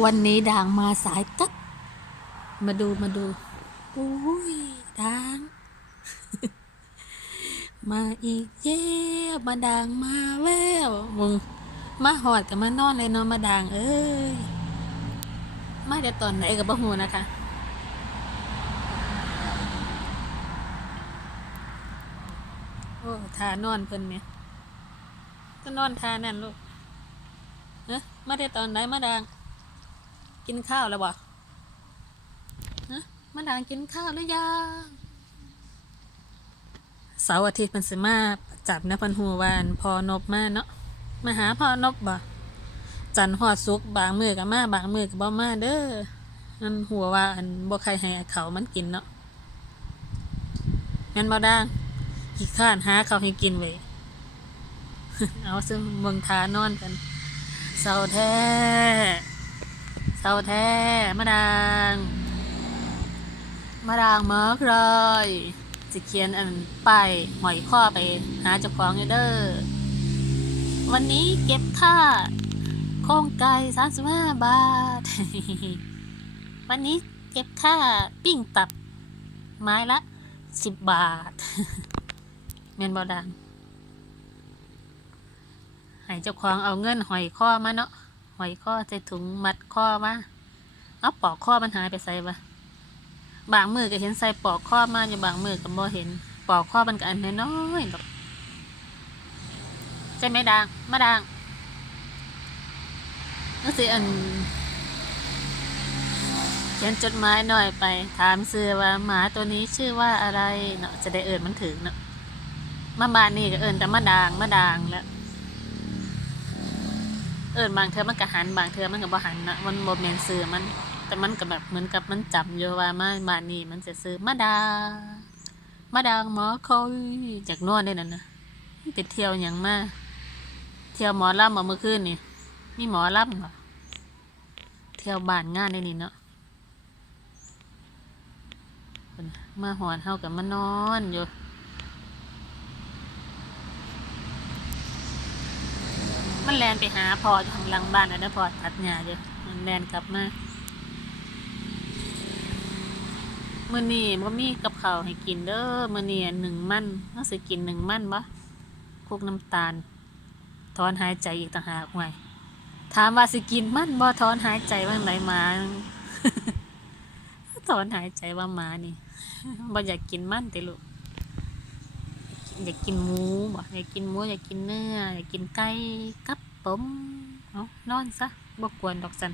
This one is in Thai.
วันนี้ด่างมาสายตัดมาดูมาดูอุ้ยด่าง มาอีกเย้มาด่างมาแล้วมึงมาหอดกับมานอนเลยเนาะมาด่างเอ้ยมาเดี๋ยวตอนไหนกับบ่หูนะคะ โอ้ทานอนเพิ่นเนี่ยก็นอนทานั่นลูกเอ๊ะมาได้ตอนไหนมาดาง กินข้าวแล้วบ่ฮะมาดางกินข้าวหรือยังเสาร์อาทิตย์มันสิมาจับนะพันหัววานพอนบมาเนาะมาหาพอนบบ่จันทร์ฮอดสุกบางมือกับมาบางมือกับบ่มาเด้อนั่นหัวว่าอันบ่ใครให้เขามันกินเนาะงั้นบ่ดางขี้ข้านหาเขาให้กินเว้ยเอาซึ่งเมืองทานอนกันเศร้าแท้ เศร้าแท้มาดางมาดางเมิกเลยจะเขียนอันป้ายหอยข้อไปหาเจ้าของเด้อวันนี้เก็บค่าโครงไก่สามสิบห้าบาท วันนี้เก็บค่าปิ้งตับ ไม้ละสิบบาทเงินบ่ดังให้เจ้าของเอาเงินหอยข้อมาเนาะ หอยข้อใส่ถุงมัดข้อมาเอาปอกข้อมันหายไปใส่ปะบางมือก็เห็นใส่ปอกข้อมาอยู่บางมือก็บ่เห็น ปอกข้อมันก็อันน้อยๆดอกใช่ไหมดังมาดังนั่นสิอันเขียนจดหมายหน่อยไป ถามซื้อว่าหมาตัวนี้ชื่อว่าอะไรเนาะจะได้เอิญมันถึงเนาะมาบ้านนี่ก็เอิญแต่มาดางมาดางแล้ว เอิญบางเทือมันก็หันบางเทือมันก็บ่หันนะมันบ่แม่นซื้อมัน แต่มันก็แบบเหมือนกับมันจำอยู่ว่ามาบ้านนี้มันจะซื้อมาดา มาดางหมอคอยจากนวดได้นั่นนะไปเที่ยวหยังมาเที่ยวหมอลำมาเมื่อคืนนี่มีหมอลำเหรอเที่ยวบ้านงานได้นี่เนาะมาหอนเฮากับมานอนอยู่ มันแลนไปหาพออยู่ข้างหลังบ้านนะเด้อพอตัดหญ้าอยู่มันแลนกลับมามื้อนี้บ่มีกับข้าวให้กินเด้อมื้อนี้หนึ่งมันเฮาสิกินหนึ่งมันบ่คุกน้ำตาล ถอนหายใจอีกต่างหากไว้ถามว่าสิกินมันบ่ถอนหายใจว่างไหนมาถอนหายใจว่ามานี่บ่อยากกินมันติลูก อยากกินหมูบ่อยากกินหมูอยากกินเนื้ออยากกินไก่กับผมเอานอนซะบ่กวนดอกสัน